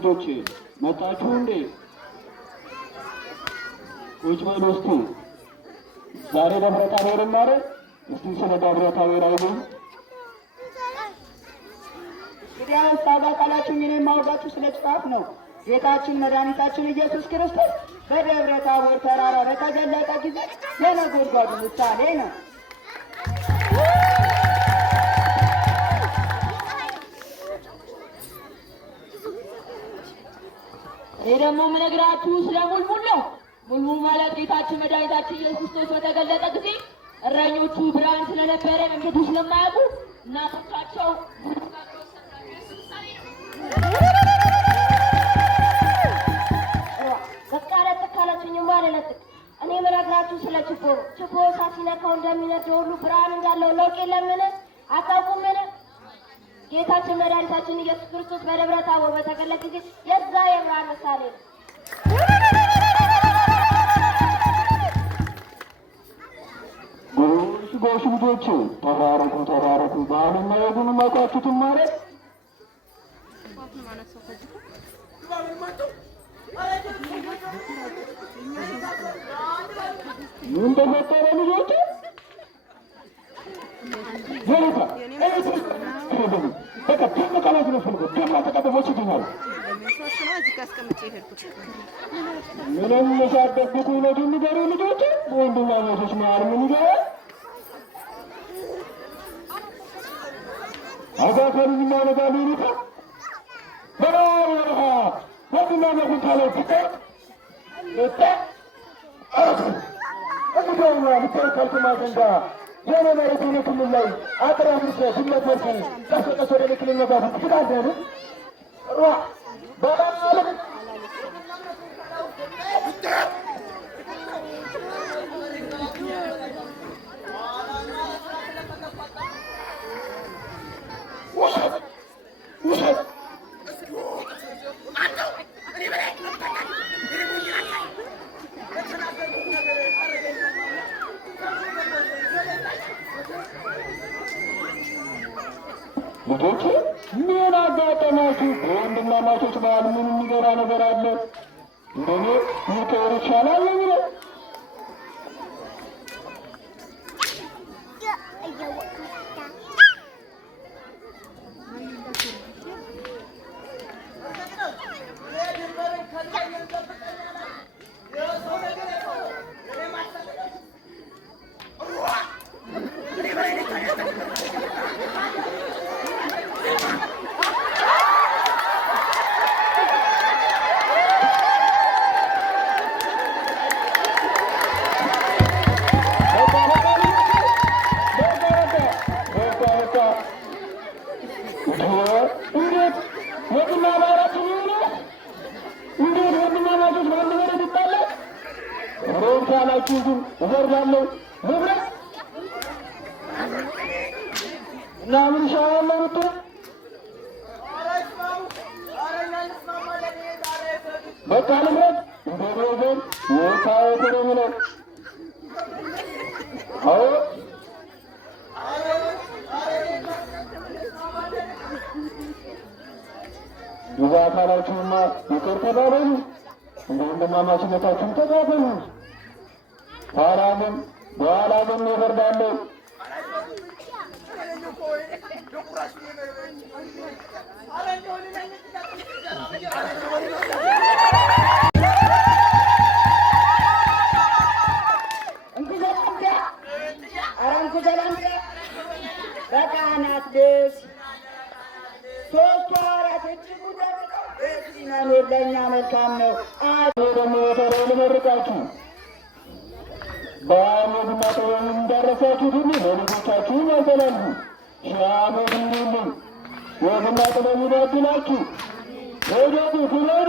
ልጆች መጣችሁ እንዴ? ቁጭ በሉ እስቲ። ዛሬ ደብረ ታቦር ማለት እስቲ ስለ ደብረ ታቦር አይደል? እንግዲያውስ ታውቃላችሁ፣ እኔ የማወጋችሁ ስለ ጻፍ ነው። ጌታችን መድኃኒታችን ኢየሱስ ክርስቶስ በደብረ ታቦር ተራራ በተገለጠ ጊዜ የነጎድጓዱ ምሳሌ ነው። ይህ ደግሞ የምነግራችሁ ስለ ሙልሙል ነው። ሙልሙል ማለት ጌታችን መድኃኒታችን ኢየሱስ ክርስቶስ በተገለጠ ጊዜ እረኞቹ ብርሃን ስለነበረ እንግዲህ ስለማያውቁ እናቶቻቸው በቃ ለጥካላችኝ ማለለት እኔ የምነግራችሁ ስለ ችቦ ነው። ችቦ እሳት ሲነካው እንደሚነደው ሁሉ ብርሃን እንዳለው ለውቅ የለምን? አታውቁምን? ጌታችን መድኃኒታችን ኢየሱስ ክርስቶስ በደብረ ታቦር በተገለጠ ጊዜ የዛ የብርሃን ምሳሌ ነው። ጎሽ ልጆች ተባረኩ። ባህልና ወጉን ማውቃችሁትም ማለት ምን ተፈጠረ ልጆች? ዘለታ ምንም ሳትደብቁ እውነቱን ንገሩ ልጆች። ወንድማማቾች መሀል ምን ይገባል? አጋከሉና ነጋሉ ይሉታ በረሃ ወንድማማቾች ካለው ትቀር እንዲያውማ ልታይካልኩ ማዘንጋ የሆነ መሬት ሆነ ክልል ላይ አጥር አፍርሰ ድመት ወርሲ ቀስ ወደ ክልል መጋፉ ትቃደሩ በጣም ልጆች ምን አጋጠማችሁ? በወንድማማቾች መሀል ምን የሚገባ ነገር አለ? እንደኔ ይተር ይቻላል ነው። በቃ ንብረት እንደ ወገን የታወቁ ነው። አዎ ይዛ አካላችሁማ ይቅር ተባበሉ፣ እንደ ወንድማማችነታችሁን ተባበሉ። በኋላ ግን ይፈርዳለሁ። በካህናት ልብስ ሶስት ወራት እጅጉ መኖር ለእኛ መልካም ነው። ደግሞ የተለይ ልመርቃችሁ በአመድና ጥበብ እንዳረሳችሁት ሁሉ ለልጆቻችሁም ያስተላልፉ። ሺህ ዓመት እንዲሁም ወግና ጥበብ ይባርክላችሁ። ወደዱ ትውለዱ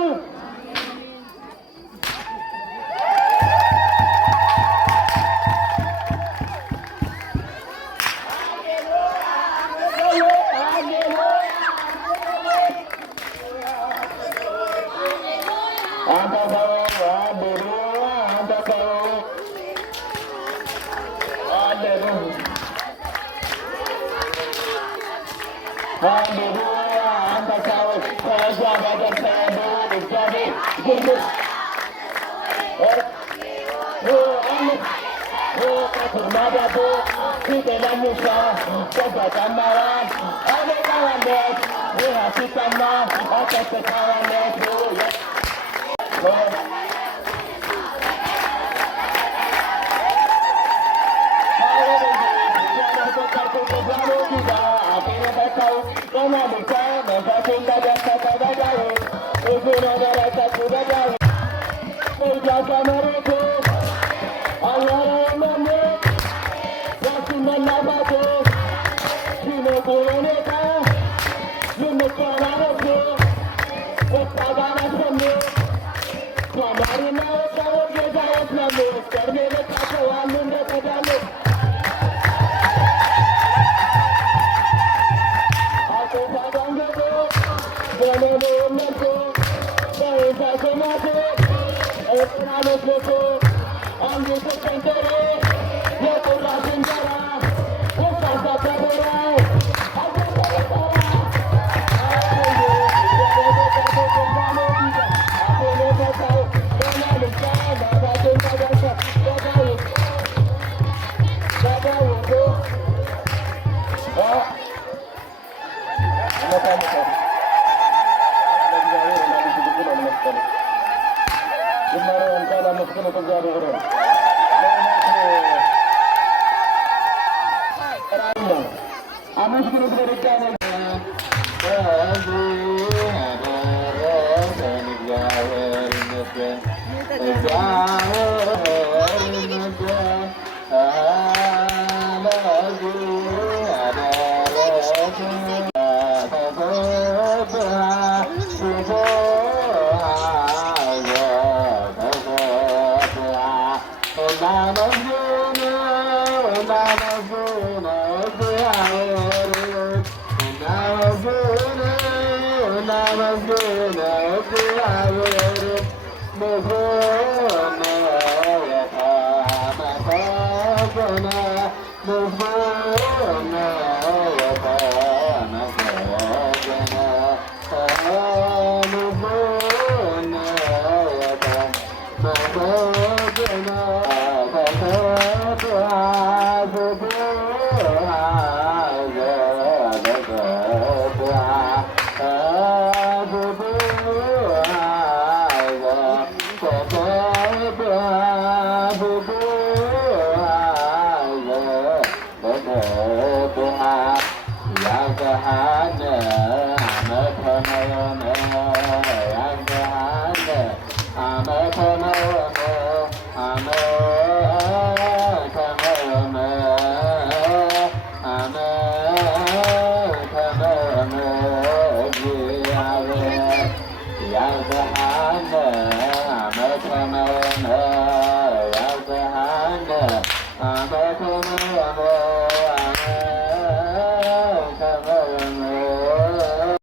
Yeah.